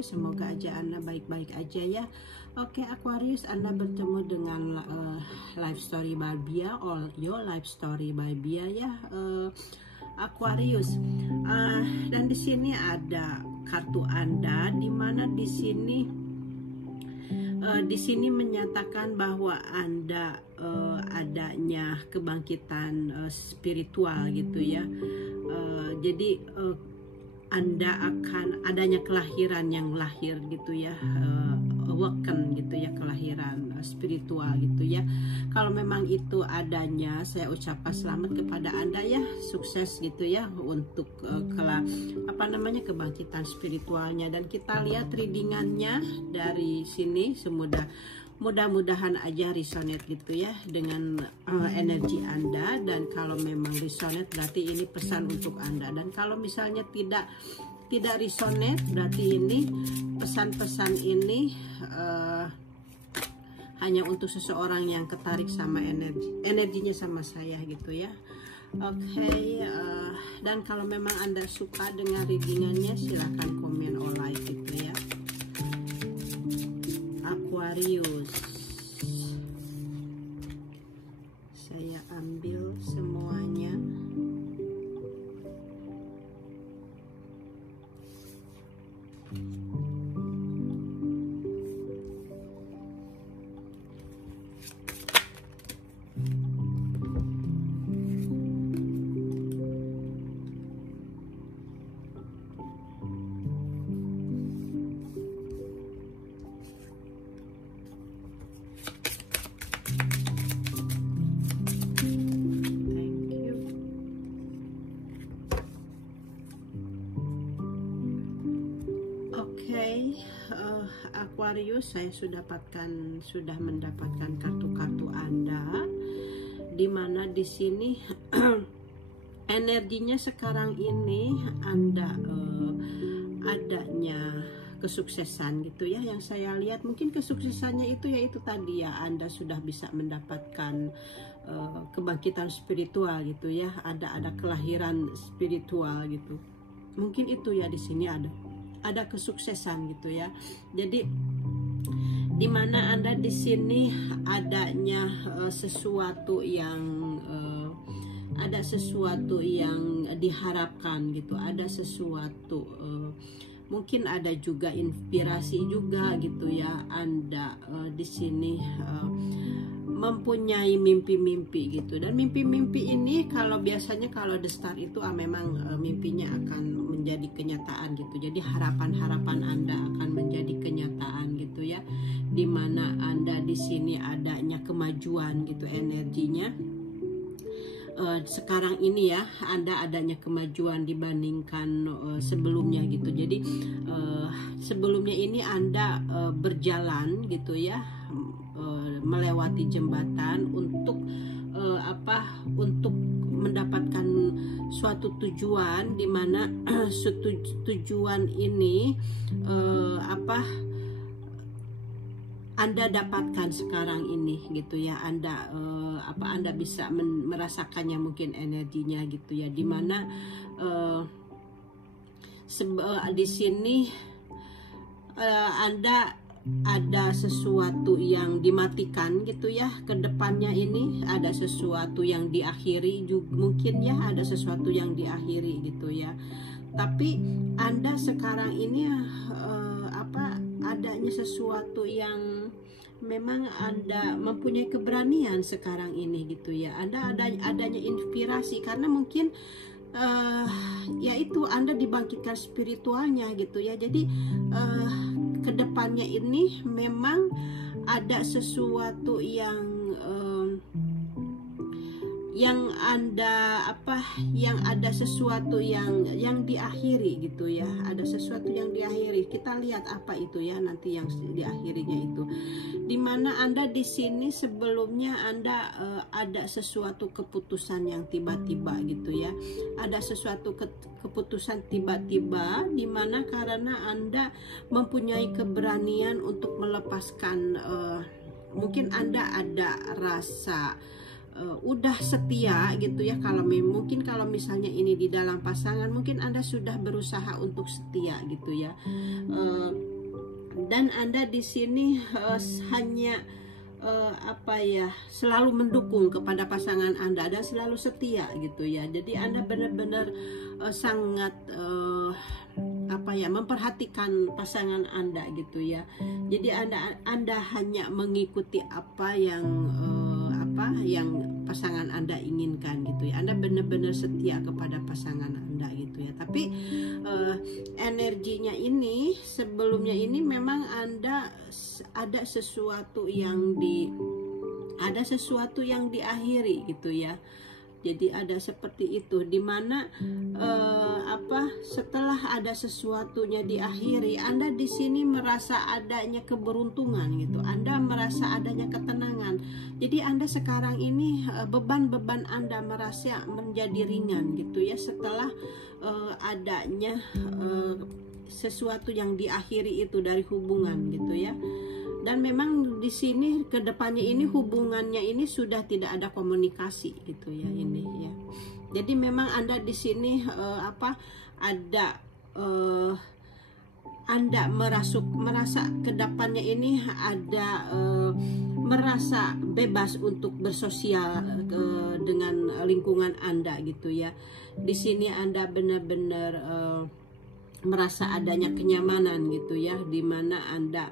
Aquarius, semoga aja Anda baik-baik aja ya. Oke Aquarius, Anda bertemu dengan life story Barbia, all your life story Barbia ya. Aquarius, dan di sini ada kartu Anda, di mana di sini menyatakan bahwa Anda adanya kebangkitan spiritual gitu ya. Jadi Anda akan adanya kelahiran yang lahir gitu ya, awaken gitu ya, kelahiran spiritual gitu ya. Kalau memang itu adanya, saya ucapkan selamat kepada Anda ya, sukses gitu ya untuk kebangkitan spiritualnya. Dan kita lihat readingannya dari sini, mudah-mudahan aja resonate gitu ya dengan energi Anda. Dan kalau memang resonate berarti ini pesan untuk Anda, dan kalau misalnya tidak resonate berarti ini pesan-pesan ini hanya untuk seseorang yang ketarik sama energinya sama saya gitu ya. Oke, dan kalau memang Anda suka dengan readingannya silahkan komen or like gitu ya. Aquarius, saya ambil semuanya. Aquarius, saya sudah mendapatkan kartu-kartu Anda, dimana di sini energinya sekarang ini Anda adanya kesuksesan gitu ya. Yang saya lihat mungkin kesuksesannya itu tadi ya, Anda sudah bisa mendapatkan kebangkitan spiritual gitu ya, ada kelahiran spiritual gitu. Mungkin itu ya, di sini ada kesuksesan gitu ya. Jadi dimana Anda di sini adanya sesuatu yang diharapkan gitu, ada sesuatu mungkin ada juga inspirasi juga gitu ya. Anda di sini mempunyai mimpi-mimpi gitu, dan mimpi-mimpi ini kalau biasanya kalau the star itu memang mimpinya akan menjadi kenyataan gitu. Jadi harapan-harapan Anda akan menjadi kenyataan gitu ya, dimana Anda di sini adanya kemajuan gitu energinya. Sekarang ini ya, Anda adanya kemajuan dibandingkan sebelumnya gitu. Jadi sebelumnya ini Anda berjalan gitu ya, melewati jembatan untuk untuk mendapatkan suatu tujuan, dimana tujuan ini Anda dapatkan sekarang ini gitu ya. Anda Anda bisa merasakannya mungkin energinya gitu ya, dimana di sini Anda ada sesuatu yang dimatikan gitu ya. Kedepannya ini ada sesuatu yang diakhiri juga, mungkin ya ada sesuatu yang diakhiri gitu ya. Tapi Anda sekarang ini adanya sesuatu yang memang Anda mempunyai keberanian sekarang ini gitu ya. Anda adanya inspirasi karena mungkin yaitu Anda dibangkitkan spiritualnya gitu ya. Jadi kedepannya ini memang ada sesuatu yang Anda yang ada sesuatu yang diakhiri gitu ya. Ada sesuatu yang diakhiri. Kita lihat apa itu ya nanti yang diakhirinya itu. Dimana Anda di sini sebelumnya Anda ada sesuatu keputusan yang tiba-tiba gitu ya. Ada sesuatu keputusan tiba-tiba, dimana karena Anda mempunyai keberanian untuk melepaskan, mungkin Anda ada rasa udah setia gitu ya. Mungkin kalau misalnya ini di dalam pasangan, mungkin Anda sudah berusaha untuk setia gitu ya. dan Anda di sini hanya selalu mendukung kepada pasangan Anda dan selalu setia gitu ya. Jadi Anda benar-benar sangat memperhatikan pasangan Anda gitu ya. Jadi Anda hanya mengikuti apa yang pasangan Anda inginkan gitu ya. Anda benar-benar setia kepada pasangan Anda gitu ya. Tapi energinya ini sebelumnya ini memang Anda ada sesuatu yang diakhiri gitu ya. Jadi ada seperti itu, dimana setelah ada sesuatunya diakhiri, Anda di sini merasa adanya keberuntungan gitu. Anda merasa adanya ketenangan. Jadi Anda sekarang ini beban-beban Anda merasa menjadi ringan gitu ya, setelah adanya sesuatu yang diakhiri itu dari hubungan gitu ya. Dan memang di sini kedepannya ini hubungannya ini sudah tidak ada komunikasi gitu ya ini ya. Jadi memang Anda di sini Anda merasa kedepannya ini ada merasa bebas untuk bersosial dengan lingkungan Anda gitu ya. Di sini Anda benar-benar merasa adanya kenyamanan gitu ya, di mana Anda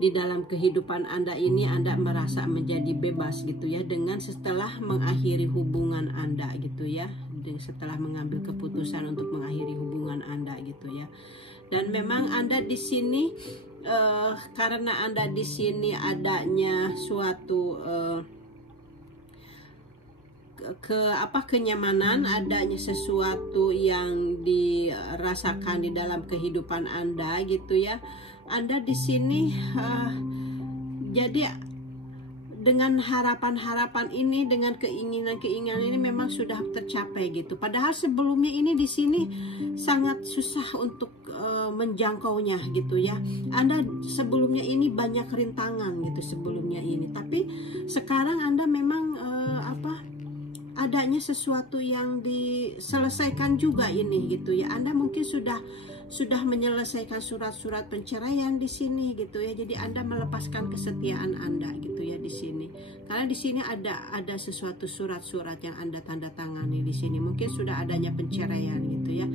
di dalam kehidupan Anda ini Anda merasa menjadi bebas gitu ya, dengan setelah mengakhiri hubungan Anda gitu ya, setelah mengambil keputusan untuk mengakhiri hubungan Anda gitu ya. Dan memang Anda di sini karena Anda di sini adanya suatu kenyamanan, adanya sesuatu yang dirasakan di dalam kehidupan Anda gitu ya. Anda di sini jadi dengan harapan-harapan ini, dengan keinginan-keinginan ini memang sudah tercapai gitu. Padahal sebelumnya ini di sini sangat susah untuk menjangkaunya gitu ya. Anda sebelumnya ini banyak rintangan gitu sebelumnya ini. Tapi sekarang Anda memang adanya sesuatu yang diselesaikan juga ini gitu ya. Anda mungkin sudah menyelesaikan surat-surat penceraian di sini gitu ya. Jadi Anda melepaskan kesetiaan Anda gitu ya di sini. Karena di sini ada sesuatu surat-surat yang Anda tanda tangani di sini. Mungkin sudah adanya penceraian gitu ya.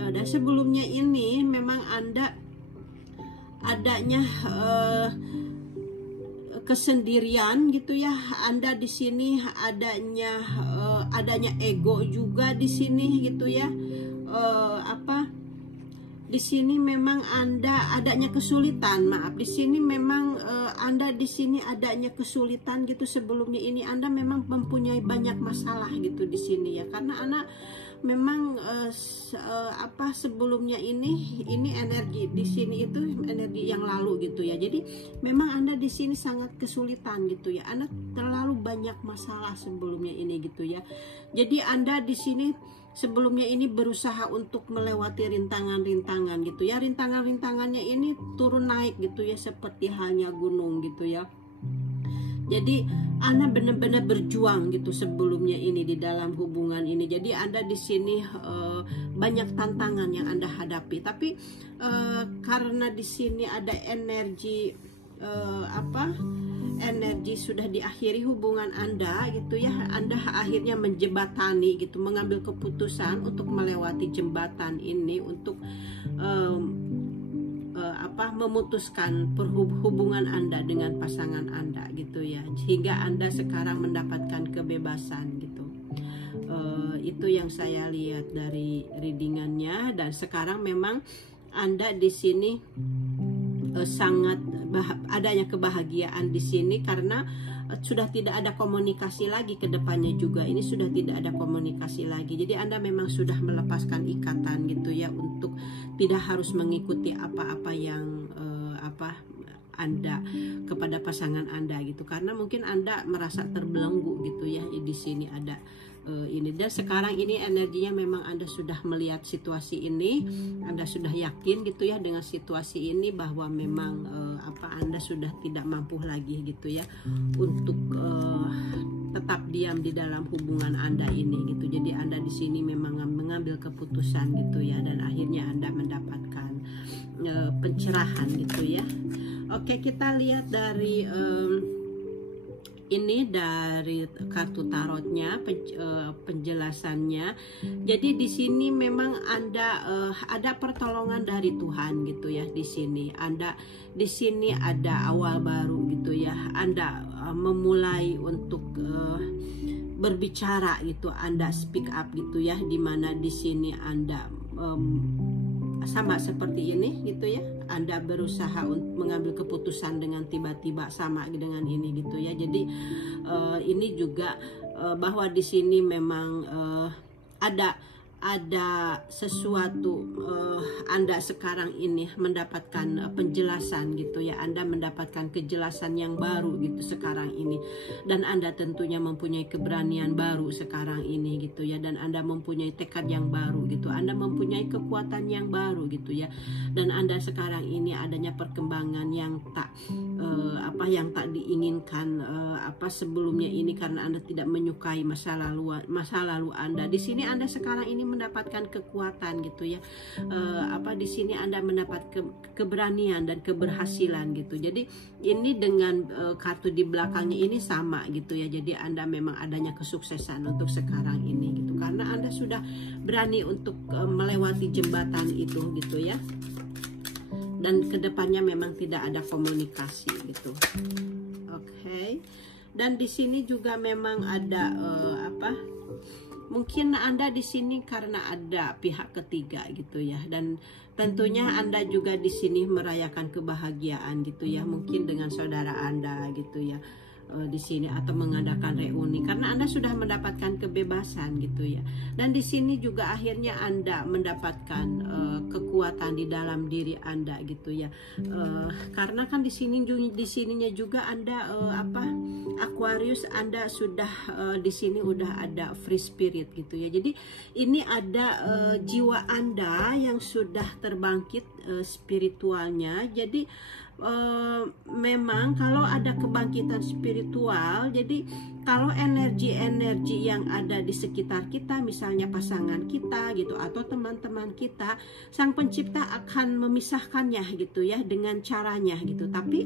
Dan sebelumnya ini memang Anda adanya kesendirian gitu ya. Anda di sini adanya ego juga di sini gitu ya. Di sini memang Anda adanya kesulitan, di sini memang Anda di sini adanya kesulitan gitu. Sebelumnya ini Anda memang mempunyai banyak masalah gitu di sini ya, karena Anda memang sebelumnya ini energi di sini itu energi yang lalu gitu ya. Jadi memang Anda di sini sangat kesulitan gitu ya. Anda terlalu banyak masalah sebelumnya ini gitu ya. Jadi Anda di sini sebelumnya ini berusaha untuk melewati rintangan-rintangan gitu ya. Rintangan-rintangannya ini turun naik gitu ya, seperti halnya gunung gitu ya. Jadi Anda benar-benar berjuang gitu sebelumnya ini di dalam hubungan ini. Jadi Anda di sini banyak tantangan yang Anda hadapi. Tapi karena di sini ada energi energi sudah diakhiri hubungan Anda gitu ya. Anda akhirnya menjembatani gitu, mengambil keputusan untuk melewati jembatan ini untuk memutuskan hubungan Anda dengan pasangan Anda gitu ya, sehingga Anda sekarang mendapatkan kebebasan gitu. Itu yang saya lihat dari readingannya. Dan sekarang memang Anda di sini sangat adanya kebahagiaan di sini, karena sudah tidak ada komunikasi lagi ke depannya juga. Ini sudah tidak ada komunikasi lagi. Jadi Anda memang sudah melepaskan ikatan gitu ya, untuk tidak harus mengikuti apa-apa yang Anda, kepada pasangan Anda gitu, karena mungkin Anda merasa terbelenggu gitu ya. Di sini ada ini, dan sekarang ini energinya memang Anda sudah melihat situasi ini, Anda sudah yakin gitu ya dengan situasi ini, bahwa memang Anda sudah tidak mampu lagi gitu ya untuk tetap diam di dalam hubungan Anda ini gitu. Jadi Anda di sini memang mengambil keputusan gitu ya, dan akhirnya Anda mendapatkan pencerahan gitu ya. Oke, kita lihat dari ini dari kartu tarotnya, penjelasannya. Jadi di sini memang Anda ada pertolongan dari Tuhan gitu ya. Di sini Anda, di sini ada awal baru gitu ya. Anda memulai untuk berbicara gitu, Anda speak up gitu ya, dimana di sini Anda sama seperti ini gitu ya, Anda berusaha untuk mengambil keputusan dengan tiba-tiba sama dengan ini gitu ya. Jadi ini juga bahwa di sini memang ada sesuatu, Anda sekarang ini mendapatkan penjelasan gitu ya, Anda mendapatkan kejelasan yang baru gitu sekarang ini, dan Anda tentunya mempunyai keberanian baru sekarang ini gitu ya, dan Anda mempunyai tekad yang baru gitu, Anda mempunyai kekuatan yang baru gitu ya, dan Anda sekarang ini adanya perkembangan yang tak yang tak diinginkan sebelumnya ini, karena Anda tidak menyukai masa lalu Anda. Di sini Anda sekarang ini mendapatkan kekuatan gitu ya, di sini Anda mendapat keberanian dan keberhasilan gitu. Jadi ini dengan kartu di belakangnya ini sama gitu ya. Jadi Anda memang adanya kesuksesan untuk sekarang ini gitu, karena Anda sudah berani untuk melewati jembatan itu gitu ya, dan kedepannya memang tidak ada komunikasi gitu. Oke. Dan di sini juga memang ada mungkin Anda di sini karena ada pihak ketiga gitu ya, dan tentunya Anda juga di sini merayakan kebahagiaan gitu ya, mungkin dengan saudara Anda gitu ya di sini, atau mengadakan reuni karena Anda sudah mendapatkan kebebasan gitu ya. Dan di sini juga akhirnya Anda mendapatkan kekuatan di dalam diri Anda gitu ya, karena kan di sininya juga Anda Aquarius, Anda sudah di sini udah ada free spirit gitu ya. Jadi ini ada jiwa Anda yang sudah terbangkit spiritualnya. Jadi memang kalau ada kebangkitan spiritual, jadi kalau energi-energi yang ada di sekitar kita, misalnya pasangan kita gitu atau teman-teman kita, Sang Pencipta akan memisahkannya gitu ya dengan caranya gitu. Tapi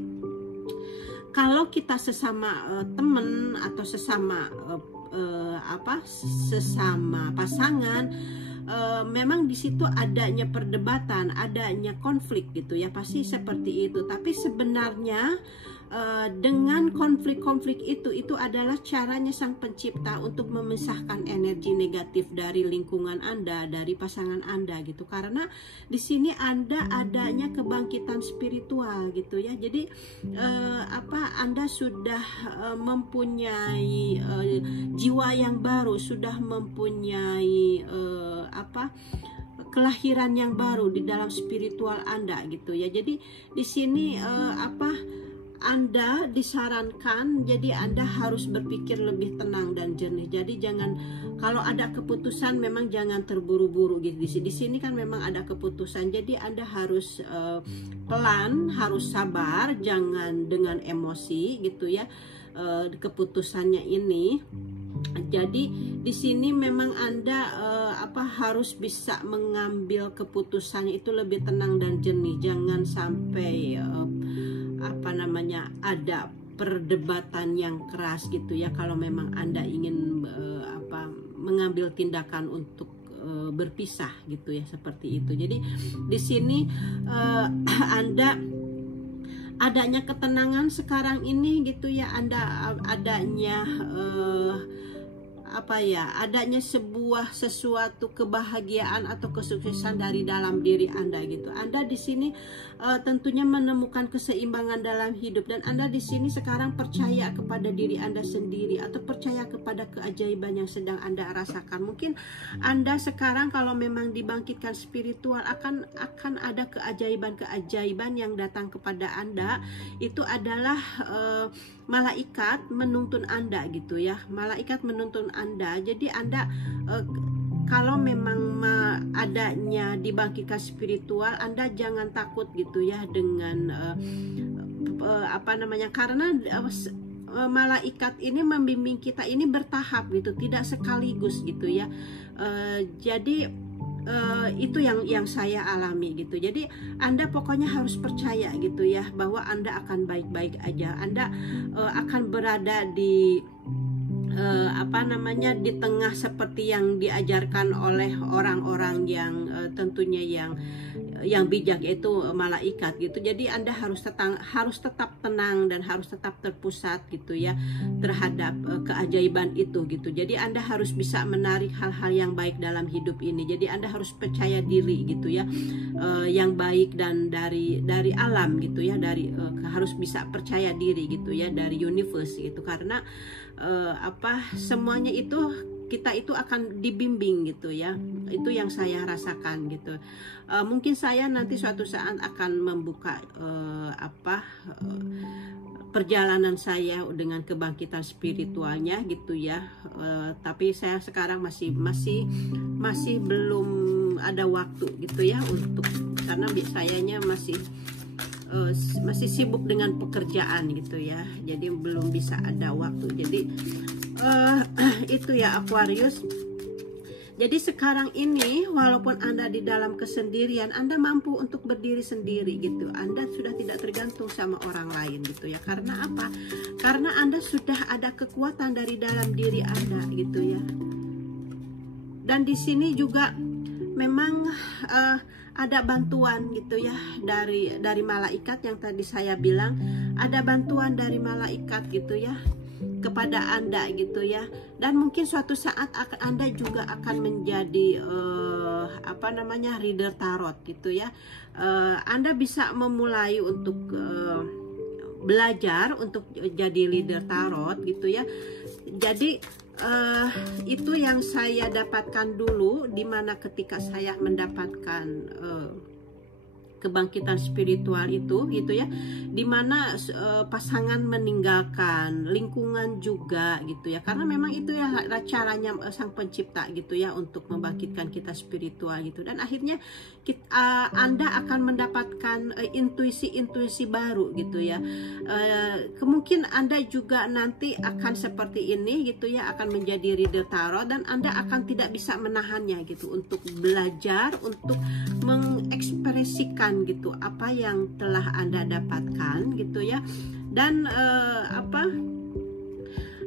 kalau kita sesama teman atau sesama sesama pasangan, memang di situ adanya perdebatan, adanya konflik gitu ya, pasti seperti itu. Tapi sebenarnya dengan konflik-konflik itu adalah caranya Sang Pencipta untuk memisahkan energi negatif dari lingkungan Anda, dari pasangan Anda gitu. Karena di sini Anda adanya kebangkitan spiritual gitu ya. Jadi Anda sudah mempunyai jiwa yang baru, sudah mempunyai kelahiran yang baru di dalam spiritual Anda gitu ya. Jadi di sini Anda disarankan, jadi Anda harus berpikir lebih tenang dan jernih. Jadi jangan, kalau ada keputusan memang jangan terburu-buru gitu. Di sini kan memang ada keputusan, jadi Anda harus pelan, harus sabar, jangan dengan emosi gitu ya keputusannya ini. Jadi di sini memang Anda harus bisa mengambil keputusannya itu lebih tenang dan jernih. Jangan sampai ada perdebatan yang keras gitu ya. Kalau memang Anda ingin mengambil tindakan untuk berpisah gitu ya, seperti itu. Jadi di sini Anda adanya ketenangan sekarang ini gitu ya, Anda adanya apa ya, adanya sesuatu kebahagiaan atau kesuksesan dari dalam diri Anda gitu. Anda di sini tentunya menemukan keseimbangan dalam hidup, dan Anda di sini sekarang percaya kepada diri Anda sendiri atau percaya kepada keajaiban yang sedang Anda rasakan. Mungkin Anda sekarang kalau memang dibangkitkan spiritual akan ada keajaiban-keajaiban yang datang kepada Anda. Itu adalah malaikat menuntun Anda gitu ya. Malaikat menuntun Anda. Jadi Anda kalau memang adanya dibangkitkan spiritual, Anda jangan takut gitu ya dengan apa namanya, karena malaikat ini membimbing kita ini bertahap gitu, tidak sekaligus gitu ya. Jadi itu yang saya alami gitu. Jadi Anda pokoknya harus percaya gitu ya, bahwa Anda akan baik-baik aja. Anda akan berada di apa namanya, di tengah seperti yang diajarkan oleh orang-orang yang tentunya yang bijak, yaitu malaikat gitu. Jadi Anda harus tetap tenang dan harus tetap terpusat gitu ya terhadap keajaiban itu gitu. Jadi Anda harus bisa menarik hal-hal yang baik dalam hidup ini. Jadi Anda harus percaya diri gitu ya, yang baik dan dari alam gitu ya, harus bisa percaya diri gitu ya, dari universe gitu. Karena semuanya itu kita itu akan dibimbing gitu ya. Itu yang saya rasakan gitu. Mungkin saya nanti suatu saat akan membuka perjalanan saya dengan kebangkitan spiritualnya gitu ya. Tapi saya sekarang masih belum ada waktu gitu ya, untuk karena sayanya masih sibuk dengan pekerjaan gitu ya. Jadi belum bisa ada waktu. Jadi itu ya Aquarius. Jadi sekarang ini walaupun Anda di dalam kesendirian, Anda mampu untuk berdiri sendiri gitu. Anda sudah tidak tergantung sama orang lain gitu ya. Karena apa? Karena Anda sudah ada kekuatan dari dalam diri Anda gitu ya. Dan di sini juga memang ada bantuan gitu ya dari malaikat yang tadi saya bilang. Ada bantuan dari malaikat gitu ya kepada Anda gitu ya. Dan mungkin suatu saat Anda juga akan menjadi reader tarot gitu ya. Anda bisa memulai untuk belajar untuk jadi leader tarot gitu ya. Jadi itu yang saya dapatkan dulu, dimana ketika saya mendapatkan kebangkitan spiritual itu gitu ya, dimana pasangan meninggalkan, lingkungan juga gitu ya, karena memang itu ya caranya sang pencipta gitu ya untuk membangkitkan kita spiritual gitu. Dan akhirnya Anda akan mendapatkan intuisi baru gitu ya. Kemungkinan Anda juga nanti akan seperti ini gitu ya, akan menjadi reader tarot, dan Anda akan tidak bisa menahannya gitu untuk belajar, untuk mengekspresikan gitu apa yang telah Anda dapatkan gitu ya. Dan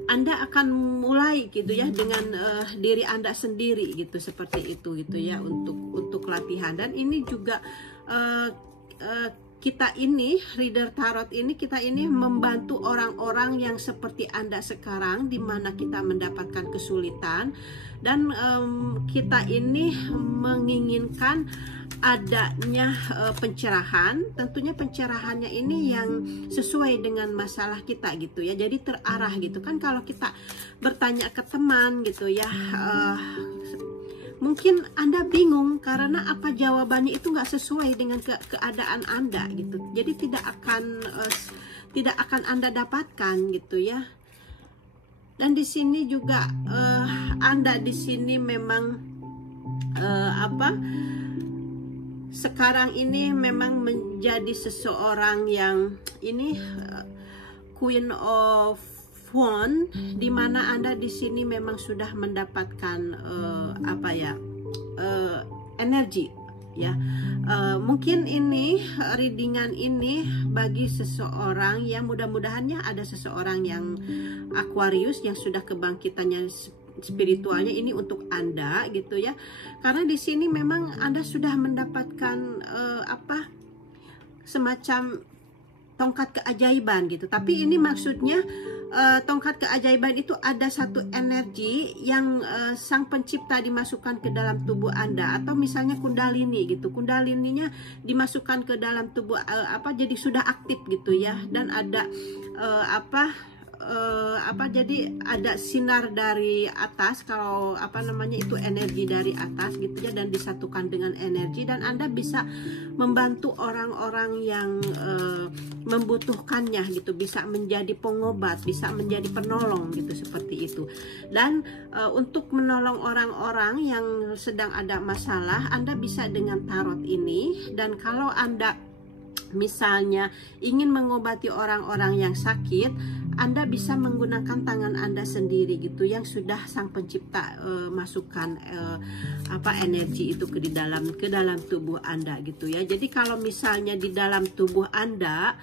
Anda akan mulai gitu ya dengan diri Anda sendiri gitu, seperti itu gitu ya, untuk latihan. Dan ini juga kita ini reader tarot ini, kita ini membantu orang-orang yang seperti Anda sekarang, di mana kita mendapatkan kesulitan, dan kita ini menginginkan adanya pencerahan. Tentunya pencerahannya ini yang sesuai dengan masalah kita gitu ya, jadi terarah gitu kan. Kalau kita bertanya ke teman gitu ya, mungkin Anda bingung karena apa jawabannya itu nggak sesuai dengan keadaan Anda gitu. Jadi tidak akan Anda dapatkan gitu ya. Dan di sini juga Anda di sini memang sekarang ini memang menjadi seseorang yang ini Queen of Wands, di mana Anda di sini memang sudah mendapatkan energi ya. Mungkin ini readingan ini bagi seseorang yang mudah-mudahannya ada seseorang yang Aquarius yang sudah kebangkitannya spiritualnya ini untuk Anda gitu ya. Karena di sini memang Anda sudah mendapatkan semacam tongkat keajaiban gitu. Tapi ini maksudnya tongkat keajaiban itu ada satu energi yang sang pencipta dimasukkan ke dalam tubuh Anda, atau misalnya kundalini gitu, kundalininya dimasukkan ke dalam tubuh jadi sudah aktif gitu ya, dan ada jadi ada sinar dari atas, kalau itu energi dari atas gitu ya, dan disatukan dengan energi, dan Anda bisa membantu orang-orang yang membutuhkannya gitu, bisa menjadi pengobat, bisa menjadi penolong gitu, seperti itu. Dan untuk menolong orang-orang yang sedang ada masalah, Anda bisa dengan tarot ini. Dan kalau Anda misalnya ingin mengobati orang-orang yang sakit, Anda bisa menggunakan tangan Anda sendiri gitu, yang sudah sang pencipta masukkan energi itu ke dalam tubuh Anda gitu ya. Jadi kalau misalnya di dalam tubuh Anda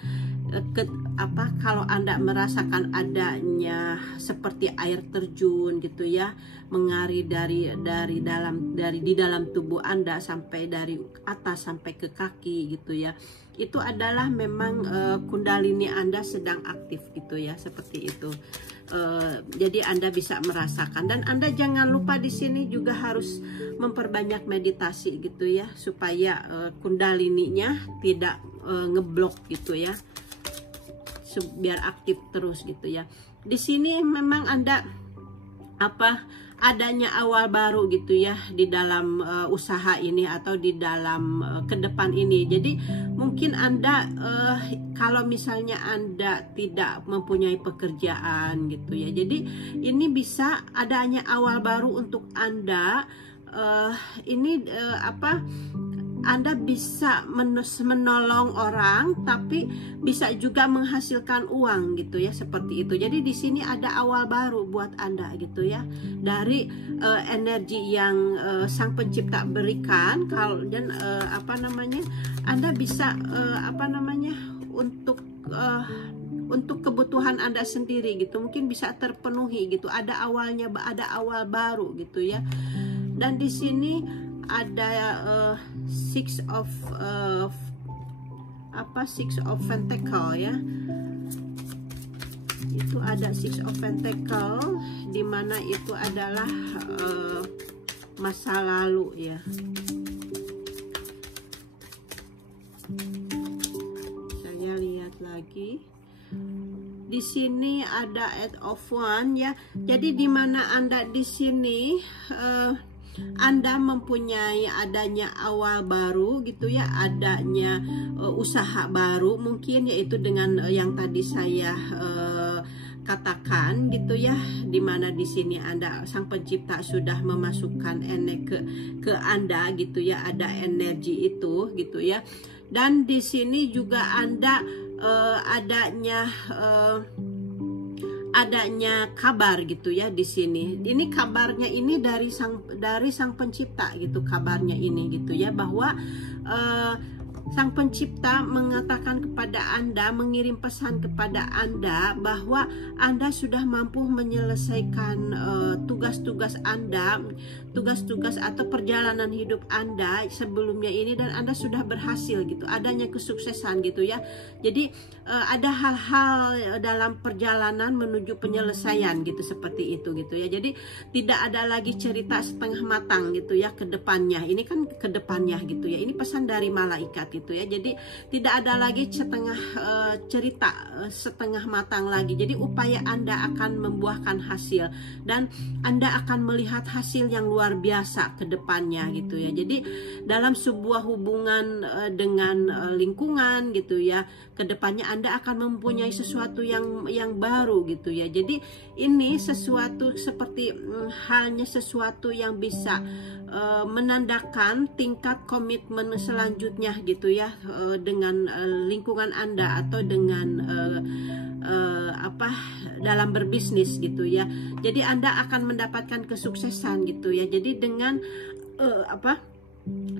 kalau Anda merasakan adanya seperti air terjun gitu ya, mengalir di dalam tubuh Anda, sampai dari atas sampai ke kaki gitu ya, itu adalah memang kundalini Anda sedang aktif gitu ya, seperti itu. Jadi Anda bisa merasakan, dan Anda jangan lupa di sini juga harus memperbanyak meditasi gitu ya, supaya kundalininya tidak ngeblok gitu ya, biar aktif terus gitu ya. Di sini memang Anda adanya awal baru gitu ya di dalam usaha ini, atau di dalam ke depan ini. Jadi mungkin Anda kalau misalnya Anda tidak mempunyai pekerjaan gitu ya, jadi ini bisa adanya awal baru untuk Anda. Anda bisa menolong orang, tapi bisa juga menghasilkan uang gitu ya, seperti itu. Jadi di sini ada awal baru buat Anda gitu ya, dari energi yang sang pencipta berikan. Dan Anda bisa untuk kebutuhan Anda sendiri gitu, mungkin bisa terpenuhi gitu. Ada awalnya, ada awal baru gitu ya. Dan di sini ada six of pentacle ya. Itu ada six of pentacle, dimana itu adalah masa lalu ya. Saya lihat lagi. Di sini ada Eight of Wands ya. Jadi dimana Anda di sini Anda mempunyai adanya awal baru gitu ya, adanya usaha baru mungkin, yaitu dengan yang tadi saya katakan gitu ya, dimana di sini Anda, sang pencipta sudah memasukkan energi ke Anda gitu ya, ada energi itu gitu ya. Dan di sini juga Anda adanya kabar gitu ya di sini. Ini kabarnya ini dari sang pencipta gitu, kabarnya ini gitu ya, bahwa sang pencipta mengatakan kepada Anda, mengirim pesan kepada Anda bahwa Anda sudah mampu menyelesaikan tugas-tugas Anda, tugas-tugas atau perjalanan hidup Anda sebelumnya ini, dan Anda sudah berhasil gitu, adanya kesuksesan gitu ya. Jadi ada hal-hal dalam perjalanan menuju penyelesaian gitu, seperti itu gitu ya. Jadi tidak ada lagi cerita setengah matang gitu ya ke depannya. Ini kan ke depannya gitu ya. Ini pesan dari malaikat gitu ya. Jadi tidak ada lagi cerita setengah matang lagi. Jadi upaya Anda akan membuahkan hasil, dan Anda akan melihat hasil yang luar biasa ke depannya gitu ya. Jadi dalam sebuah hubungan dengan lingkungan gitu ya, ke depannya Anda akan mempunyai sesuatu yang baru gitu ya. Jadi ini sesuatu seperti halnya sesuatu yang bisa menandakan tingkat komitmen selanjutnya gitu ya, dengan lingkungan Anda, atau dengan dalam berbisnis gitu ya. Jadi Anda akan mendapatkan kesuksesan gitu ya. Jadi dengan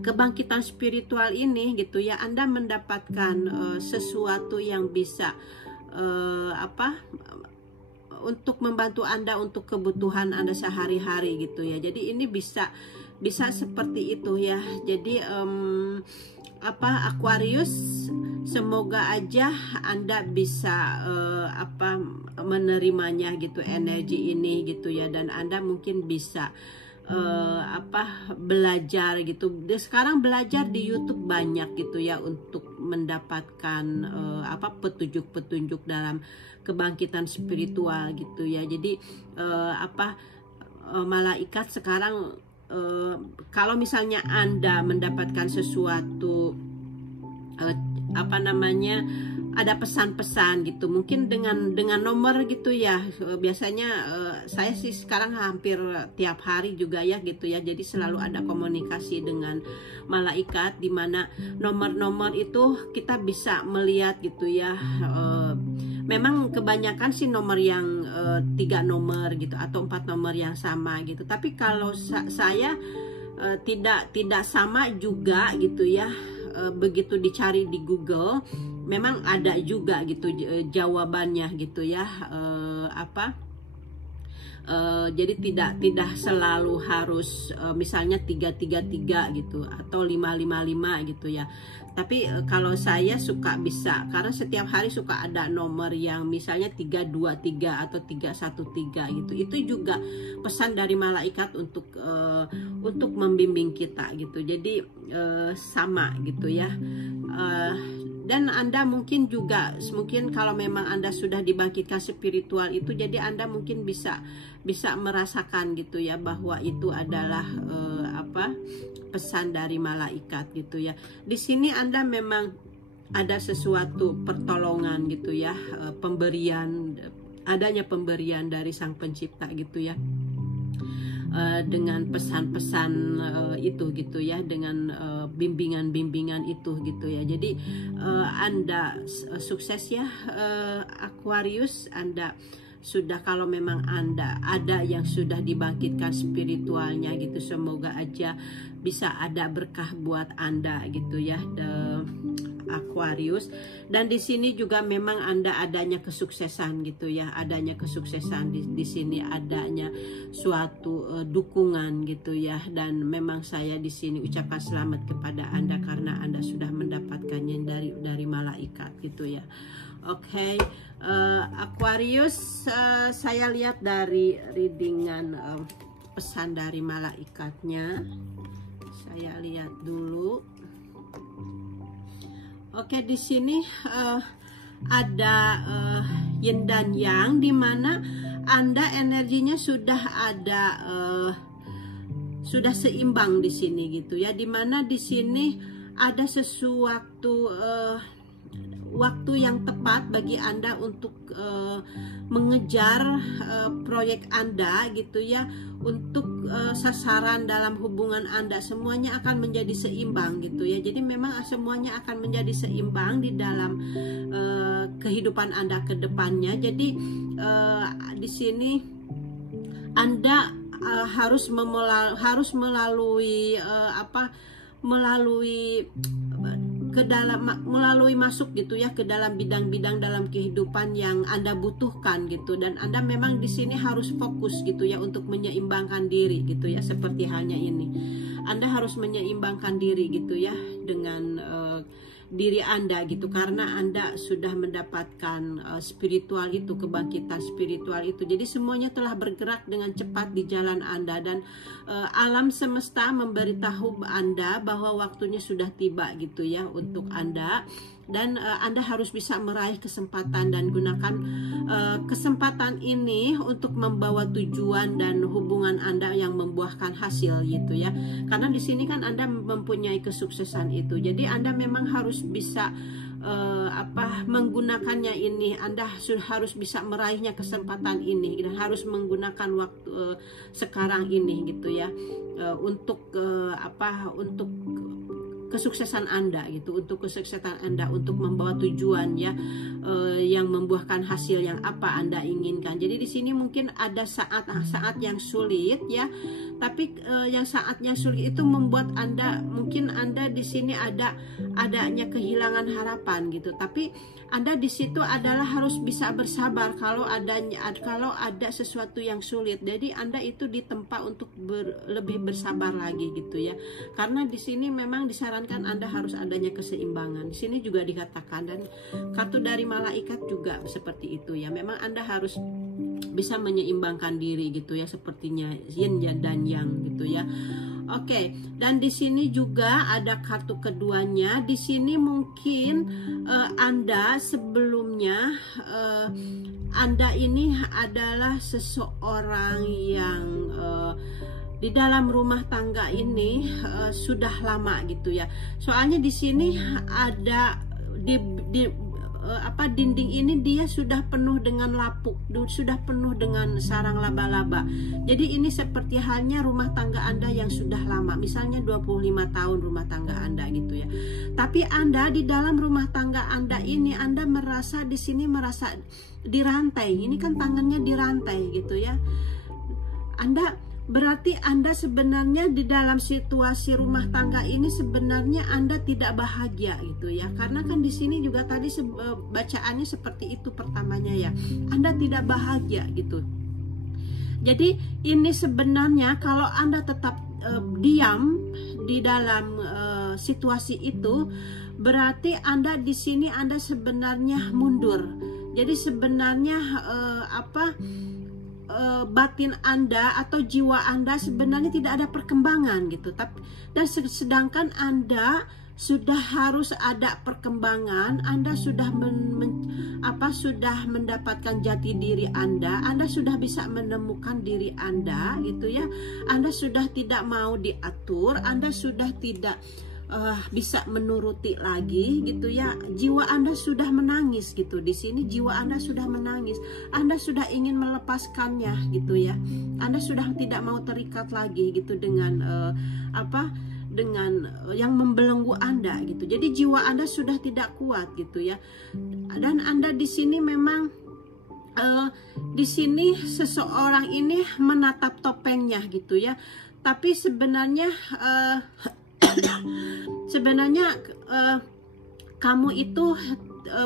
kebangkitan spiritual ini gitu ya, Anda mendapatkan sesuatu yang bisa untuk membantu Anda untuk kebutuhan Anda sehari-hari gitu ya. Jadi ini bisa seperti itu ya. Jadi Aquarius, semoga aja Anda bisa menerimanya gitu, energi ini gitu ya, dan Anda mungkin bisa belajar gitu. Sekarang belajar di YouTube banyak gitu ya untuk mendapatkan petunjuk-petunjuk dalam kebangkitan spiritual gitu ya. Jadi malaikat sekarang kalau misalnya Anda mendapatkan sesuatu ada pesan-pesan gitu, mungkin dengan nomor gitu ya. Biasanya saya sih sekarang hampir tiap hari juga ya gitu ya, jadi selalu ada komunikasi dengan malaikat, dimana nomor-nomor itu kita bisa melihat gitu ya. Memang kebanyakan sih nomor yang 3 nomor gitu atau 4 nomor yang sama gitu, tapi kalau saya tidak sama juga gitu ya. Begitu dicari di Google memang ada juga gitu jawabannya gitu ya. Jadi tidak selalu harus misalnya 333 gitu atau 555 gitu ya. Tapi kalau saya suka bisa, karena setiap hari suka ada nomor yang misalnya 323 atau 313 gitu. Itu juga pesan dari malaikat untuk membimbing kita gitu. Jadi sama gitu ya. Dan Anda mungkin kalau memang Anda sudah dibangkitkan spiritual itu, jadi Anda mungkin bisa merasakan gitu ya, bahwa itu adalah pesan dari malaikat gitu ya. Di sini Anda memang ada sesuatu pertolongan gitu ya, adanya pemberian dari Sang Pencipta gitu ya. Dengan pesan-pesan itu gitu ya, dengan bimbingan-bimbingan itu gitu ya. Jadi Anda sukses ya, Aquarius. Anda sudah, kalau memang Anda ada yang sudah dibangkitkan spiritualnya gitu, semoga aja bisa ada berkah buat Anda gitu ya, Aquarius. Dan di sini juga memang Anda adanya kesuksesan gitu ya, adanya kesuksesan di sini, adanya suatu dukungan gitu ya. Dan memang saya di sini ucapkan selamat kepada Anda karena Anda sudah mendapatkannya dari malaikat gitu ya. Oke, Aquarius, saya lihat dari readingan pesan dari malaikatnya. Saya lihat dulu. Oke, di sini ada yin dan yang, dimana Anda energinya sudah ada, sudah seimbang di sini gitu ya. Dimana di sini ada sesuatu waktu yang tepat bagi Anda untuk mengejar proyek Anda gitu ya, untuk sasaran dalam hubungan Anda, semuanya akan menjadi seimbang gitu ya. Jadi memang semuanya akan menjadi seimbang di dalam kehidupan Anda ke depannya. Jadi di sini Anda harus melalui masuk gitu ya ke dalam bidang-bidang dalam kehidupan yang Anda butuhkan gitu. Dan Anda memang di sini harus fokus gitu ya untuk menyeimbangkan diri gitu ya, seperti halnya ini. Anda harus menyeimbangkan diri gitu ya dengan diri Anda gitu, karena Anda sudah mendapatkan spiritual itu, kebangkitan spiritual itu. Jadi semuanya telah bergerak dengan cepat di jalan Anda, dan alam semesta memberitahu Anda bahwa waktunya sudah tiba gitu ya untuk Anda. Dan Anda harus bisa meraih kesempatan dan gunakan kesempatan ini untuk membawa tujuan dan hubungan Anda yang membuahkan hasil gitu ya. Karena di sini kan Anda mempunyai kesuksesan itu. Jadi Anda memang harus bisa menggunakannya ini. Anda harus bisa meraihnya kesempatan ini, dan harus menggunakan waktu sekarang ini gitu ya, untuk kesuksesan Anda gitu, untuk kesuksesan Anda, untuk membawa tujuan ya, yang membuahkan hasil yang apa Anda inginkan. Jadi di sini mungkin ada saat-saat yang sulit ya, tapi yang saatnya sulit itu membuat Anda, mungkin Anda di sini adanya kehilangan harapan gitu. Tapi Anda di situ adalah harus bisa bersabar kalau ada sesuatu yang sulit. Jadi Anda itu ditempa untuk lebih bersabar lagi gitu ya. Karena di sini memang disarankan keseimbangan kan Anda harus adanya keseimbangan. Di sini juga dikatakan, dan kartu dari malaikat juga seperti itu ya. Memang Anda harus bisa menyeimbangkan diri gitu ya, sepertinya yin dan yang gitu ya. Oke, dan di sini juga ada kartu keduanya. Di sini mungkin Anda sebelumnya Anda ini adalah seseorang yang di dalam rumah tangga ini sudah lama gitu ya. Soalnya di sini ada dinding ini dia sudah penuh dengan lapuk, sudah penuh dengan sarang laba-laba. Jadi ini seperti halnya rumah tangga Anda yang sudah lama, misalnya 25 tahun rumah tangga Anda gitu ya. Tapi Anda di dalam rumah tangga Anda ini, Anda merasa di sini merasa dirantai. Ini kan tangannya dirantai gitu ya. Berarti Anda sebenarnya di dalam situasi rumah tangga ini sebenarnya Anda tidak bahagia gitu ya. Karena kan di sini juga tadi bacaannya seperti itu pertamanya ya. Anda tidak bahagia gitu. Jadi ini sebenarnya kalau Anda tetap diam di dalam situasi itu, berarti Anda di sini Anda sebenarnya mundur. Jadi sebenarnya batin Anda atau jiwa Anda sebenarnya tidak ada perkembangan gitu. Dan sedangkan Anda sudah harus ada perkembangan. Anda sudah sudah mendapatkan jati diri Anda sudah bisa menemukan diri Anda gitu ya. Anda sudah tidak mau diatur, Anda sudah tidak bisa menuruti lagi gitu ya. Jiwa Anda sudah menangis gitu. Di sini jiwa Anda sudah menangis. Anda sudah ingin melepaskannya gitu ya. Anda sudah tidak mau terikat lagi gitu dengan dengan yang membelenggu Anda gitu. Jadi jiwa Anda sudah tidak kuat gitu ya. Dan Anda di sini memang di sini seseorang ini menatap topengnya gitu ya. Tapi sebenarnya kamu itu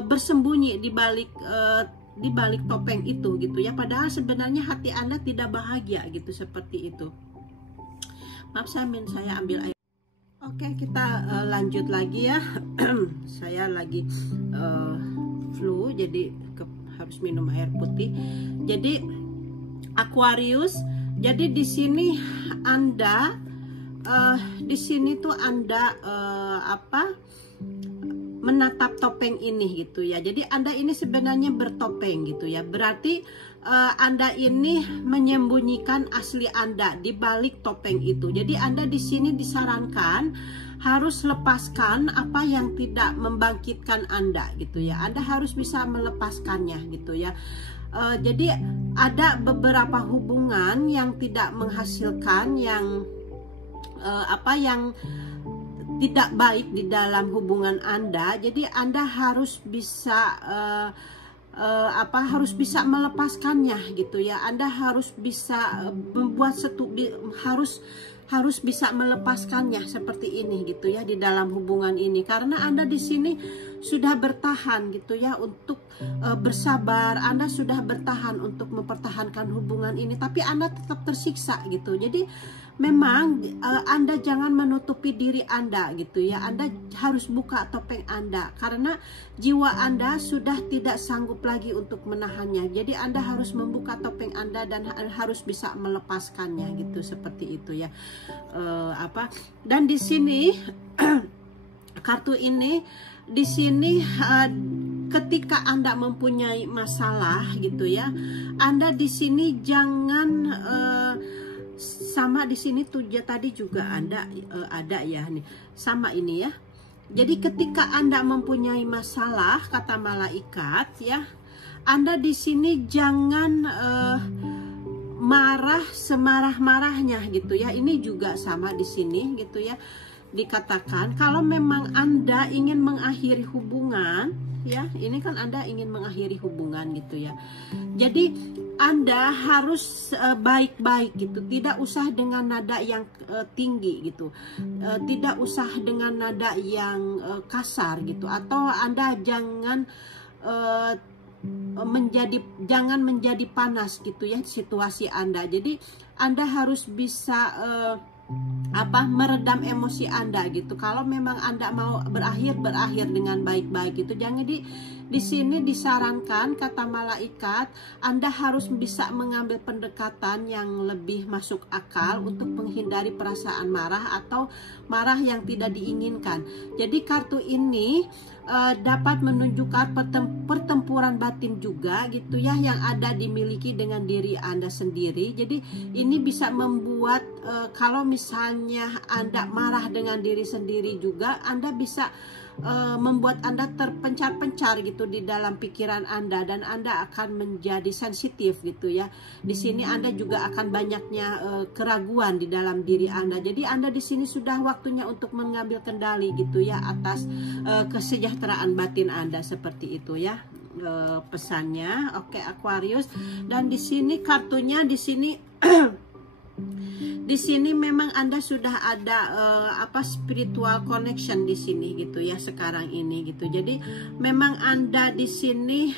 bersembunyi di balik topeng itu gitu ya. Padahal sebenarnya hati Anda tidak bahagia gitu, seperti itu. Maaf saya ambil air. Oke, kita lanjut lagi ya. Saya lagi flu jadi harus minum air putih. Jadi Aquarius, jadi di sini Anda di sini tuh Anda menatap topeng ini gitu ya. Jadi Anda ini sebenarnya bertopeng gitu ya. Berarti Anda ini menyembunyikan asli Anda di balik topeng itu. Jadi Anda di sini disarankan harus lepaskan apa yang tidak membangkitkan Anda gitu ya. Anda harus bisa melepaskannya gitu ya. Jadi ada beberapa hubungan yang tidak menghasilkan, yang yang tidak baik di dalam hubungan Anda. Jadi Anda harus bisa harus bisa melepaskannya gitu ya. Anda harus bisa membuat harus bisa melepaskannya seperti ini gitu ya di dalam hubungan ini. Karena Anda di sini sudah bertahan gitu ya untuk bersabar. Anda sudah bertahan untuk mempertahankan hubungan ini, tapi Anda tetap tersiksa gitu. Jadi memang Anda jangan menutupi diri Anda gitu ya. Anda harus buka topeng Anda karena jiwa Anda sudah tidak sanggup lagi untuk menahannya. Jadi Anda harus membuka topeng Anda dan harus bisa melepaskannya gitu, seperti itu ya. Dan di sini kartu ini di sini ketika Anda mempunyai masalah gitu ya, Anda di sini jangan sama di sini tuh tadi juga Anda ada ya nih sama ini ya. Jadi ketika Anda mempunyai masalah, kata malaikat ya, Anda di sini jangan marah semarah-marahnya gitu ya. Ini juga sama di sini gitu ya. Dikatakan kalau memang Anda ingin mengakhiri hubungan ya, ini kan Anda ingin mengakhiri hubungan gitu ya. Jadi Anda harus baik-baik gitu, tidak usah dengan nada yang tinggi gitu, tidak usah dengan nada yang kasar gitu, atau Anda jangan menjadi panas gitu ya situasi Anda. Jadi Anda harus bisa meredam emosi Anda gitu. Kalau memang Anda mau berakhir dengan baik-baik gitu. Jangan di sini disarankan, kata malaikat, Anda harus bisa mengambil pendekatan yang lebih masuk akal untuk menghindari perasaan marah atau marah yang tidak diinginkan. Jadi kartu ini dapat menunjukkan pertempuran batin juga gitu ya, yang ada dimiliki dengan diri Anda sendiri. Jadi ini bisa membuat kalau misalnya Anda marah dengan diri sendiri juga, Anda bisa membuat Anda terpencar-pencar gitu di dalam pikiran Anda, dan Anda akan menjadi sensitif gitu ya. Di sini Anda juga akan banyaknya keraguan di dalam diri Anda. Jadi Anda di sini sudah waktunya untuk mengambil kendali gitu ya atas kesejahteraan batin Anda, seperti itu ya pesannya. Oke, Aquarius. Dan di sini kartunya di sini di sini memang Anda sudah ada spiritual connection di sini gitu ya sekarang ini gitu. Jadi memang Anda di sini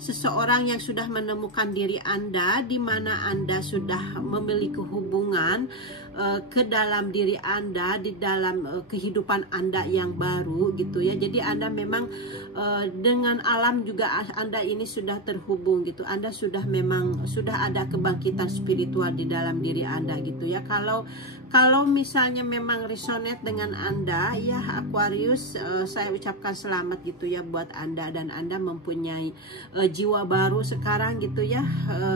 seseorang yang sudah menemukan diri Anda, di mana Anda sudah memiliki hubungan ke dalam diri Anda, di dalam kehidupan Anda yang baru gitu ya. Jadi Anda memang dengan alam juga Anda ini sudah terhubung gitu. Anda sudah ada kebangkitan spiritual di dalam diri Anda gitu ya. Kalau misalnya memang resonate dengan Anda ya Aquarius, saya ucapkan selamat gitu ya buat Anda, dan Anda mempunyai jiwa baru sekarang gitu ya.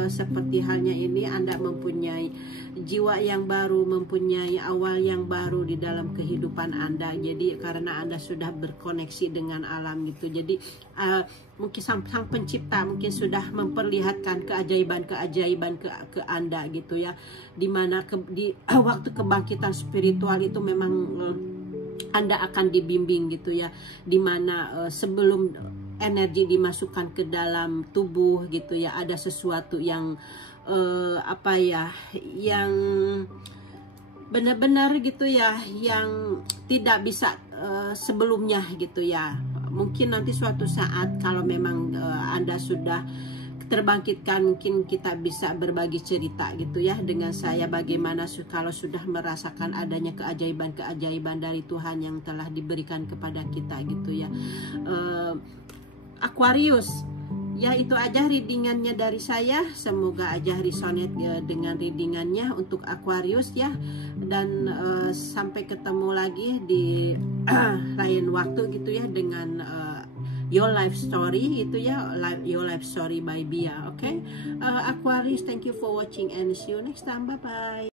Seperti halnya ini, Anda mempunyai jiwa yang baru, mempunyai awal yang baru di dalam kehidupan Anda. Jadi karena Anda sudah berkoneksi dengan alam gitu. Jadi mungkin sang pencipta mungkin sudah memperlihatkan keajaiban ke Anda gitu ya, dimana di waktu kebangkitan spiritual itu memang Anda akan dibimbing gitu ya, dimana sebelum energi dimasukkan ke dalam tubuh gitu ya, ada sesuatu yang yang benar-benar gitu ya, yang tidak bisa sebelumnya gitu ya. Mungkin nanti suatu saat kalau memang Anda sudah terbangkitkan, mungkin kita bisa berbagi cerita gitu ya dengan saya, bagaimana kalau sudah merasakan adanya keajaiban dari Tuhan yang telah diberikan kepada kita gitu ya. Aquarius, ya itu aja readingannya dari saya. Semoga aja resonate dengan readingannya untuk Aquarius ya. Dan sampai ketemu lagi di lain waktu gitu ya, dengan Your Life Story itu ya, Your Life Story by Bia. Okay, Aquarius, thank you for watching and see you next time. Bye bye.